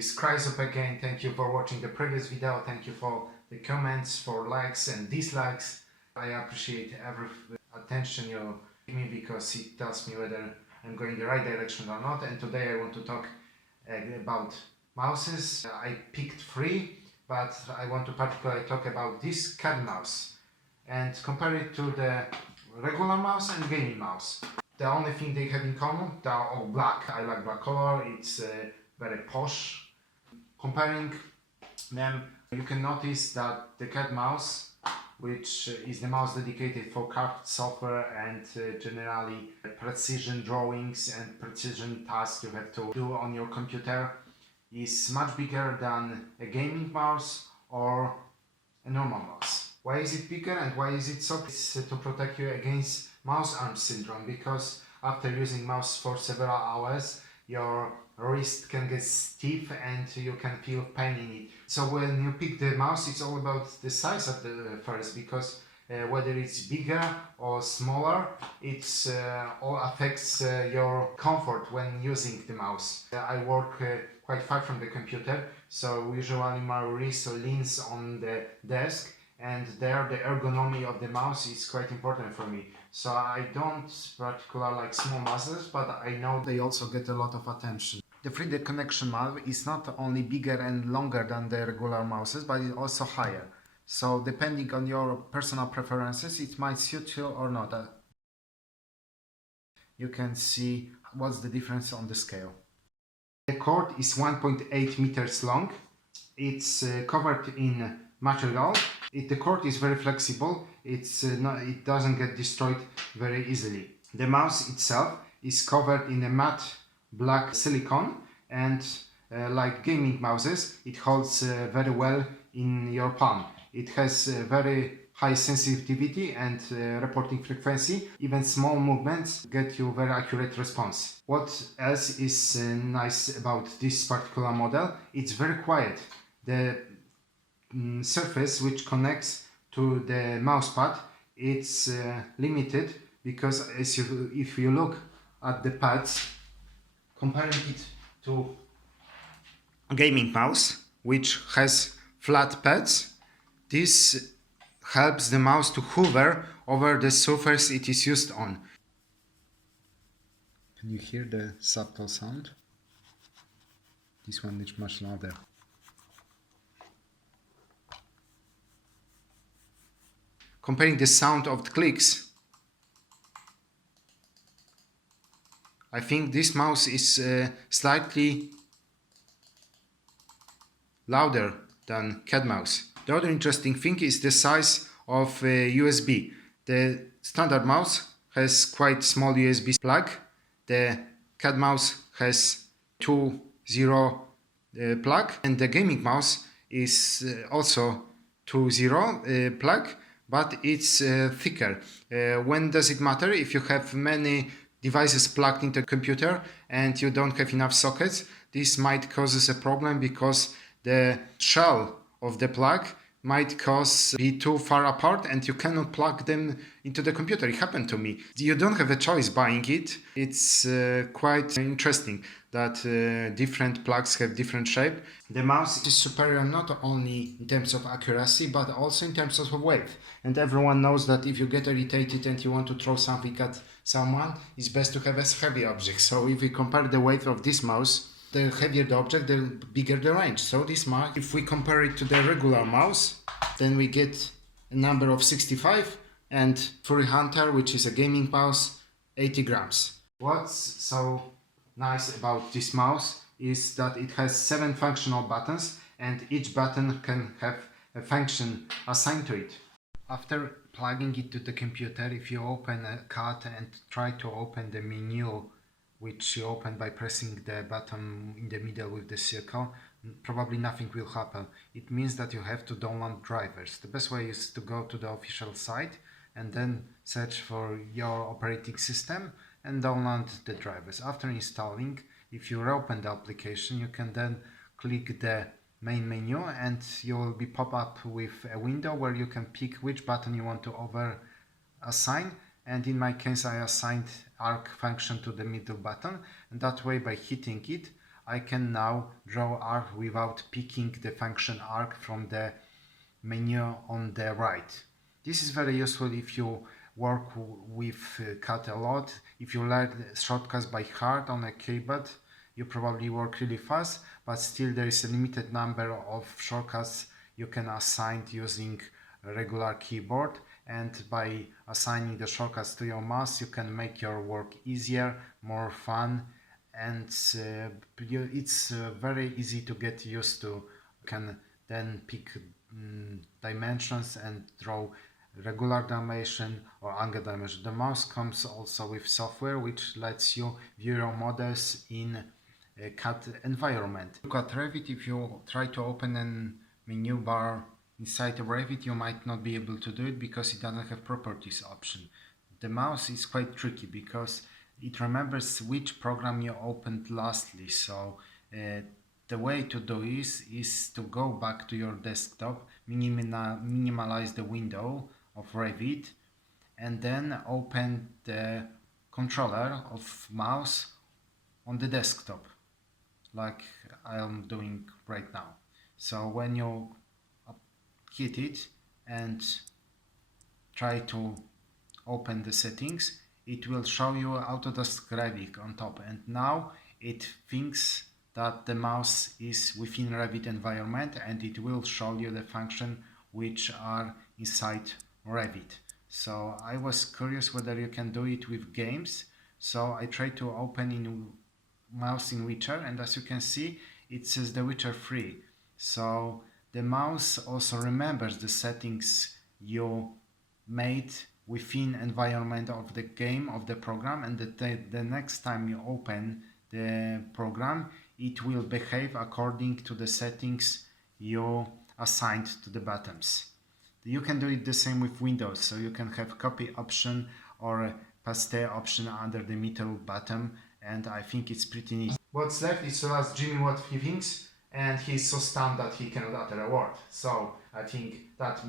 is Chrysop again. Thank you for watching the previous video. Thank you for the comments, for likes and dislikes. I appreciate every attention you give me because it tells me whether I'm going the right direction or not. And today I want to talk about mouses. I picked 3, but I want to particularly talk about this CAD mouse and compare it to the regular mouse and gaming mouse. The only thing they have in common, they are all black. I like black color, it's very posh. Comparing them, you can notice that the CAD mouse, which is the mouse dedicated for CAD software and generally precision drawings and precision tasks you have to do on your computer, is much bigger than a gaming mouse or a normal mouse. Why is it bigger and why is it so? It's to protect you against mouse arm syndrome, because after using mouse for several hours your wrist can get stiff and you can feel pain in it. So when you pick the mouse, it's all about the size of the first, because whether it's bigger or smaller, it's all affects your comfort when using the mouse. I work quite far from the computer, so usually my wrist leans on the desk, and there the ergonomy of the mouse is quite important for me. So I don't particularly like small mouses, but I know they also get a lot of attention. The 3D connection mouse is not only bigger and longer than the regular mouses, but it's also higher. So depending on your personal preferences, it might suit you or not. You can see what's the difference on the scale. The cord is 1.8 meters long. It's covered in material. The cord is very flexible. It doesn't get destroyed very easily. The mouse itself is covered in a matte black silicone, and like gaming mouses, it holds very well in your palm. It has very high sensitivity and reporting frequency. Even small movements get you very accurate response. What else is nice about this particular model? It's very quiet. The surface which connects to the mousepad, it's limited, because if you look at the pads, comparing it to a gaming mouse which has flat pads, this helps the mouse to hover over the surface it is used on. Can you hear the subtle sound? This one is much louder. Comparing the sound of the clicks, I think this mouse is slightly louder than CAD mouse. The other interesting thing is the size of USB. The standard mouse has quite small USB plug. The CAD mouse has 2.0 plug, and the gaming mouse is also 2.0 plug, but it's thicker. When does it matter? If you have many devices plugged into a computer and you don't have enough sockets, this might cause a problem, because the shell of the plug might be too far apart and you cannot plug them into the computer. It happened to me. You don't have a choice buying it. It's quite interesting that different plugs have different shape. The mouse is superior not only in terms of accuracy, but also in terms of weight. And everyone knows that if you get irritated and you want to throw something at someone, it's best to have a heavy object. So if we compare the weight of this mouse, the heavier the object, the bigger the range. So this mouse, if we compare it to the regular mouse, then we get a number of 65, and Fury Hunter, which is a gaming mouse, 80 grams. What's so nice about this mouse is that it has 7 functional buttons, and each button can have a function assigned to it. After plugging it to the computer, if you open a CAD and try to open the menu, which you open by pressing the button in the middle with the circle, probably nothing will happen. It means that you have to download drivers. The best way is to go to the official site and then search for your operating system and download the drivers. After installing, if you reopen the application, you can then click the main menu and you will be pop up with a window where you can pick which button you want to assign. And in my case, I assigned arc function to the middle button, and that way by hitting it I can now draw arc without picking the function arc from the menu on the right. This is very useful if you work with CAD a lot. If you learn shortcuts by heart on a keyboard, you probably work really fast, but still there is a limited number of shortcuts you can assign using a regular keyboard, and by assigning the shortcuts to your mouse you can make your work easier, more fun, and it's very easy to get used to. You can then pick dimensions and draw regular dimension or angle dimension. The mouse comes also with software which lets you view your models in a CAD environment. Look at Revit. If you try to open a menu bar inside of Revit, you might not be able to do it because it doesn't have properties option. The mouse is quite tricky because it remembers which program you opened lastly. So the way to do this is to go back to your desktop, minimize the window of Revit, and then open the controller of mouse on the desktop, like I'm doing right now. So when you hit it and try to open the settings, it will show you Autodesk Revit on top, and now it thinks that the mouse is within Revit environment and it will show you the function which are inside Revit. So I was curious whether you can do it with games, so I tried to open in mouse in Witcher, and as you can see it says The Witcher 3. So the mouse also remembers the settings you made within environment of the game, of the program, and the next time you open the program it will behave according to the settings you assigned to the buttons. You can do it the same with Windows, so you can have copy option or paste option under the middle button, and I think it's pretty neat. What's left is to ask Jimmy what he thinks, and he's so stunned that he cannot utter a word. So I think that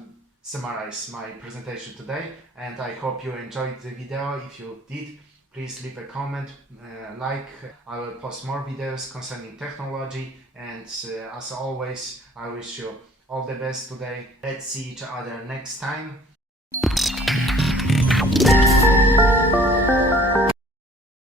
summarizes my presentation today, and I hope you enjoyed the video. If you did, please leave a comment, like. I will post more videos concerning technology, and as always I wish you all the best today. Let's see each other next time.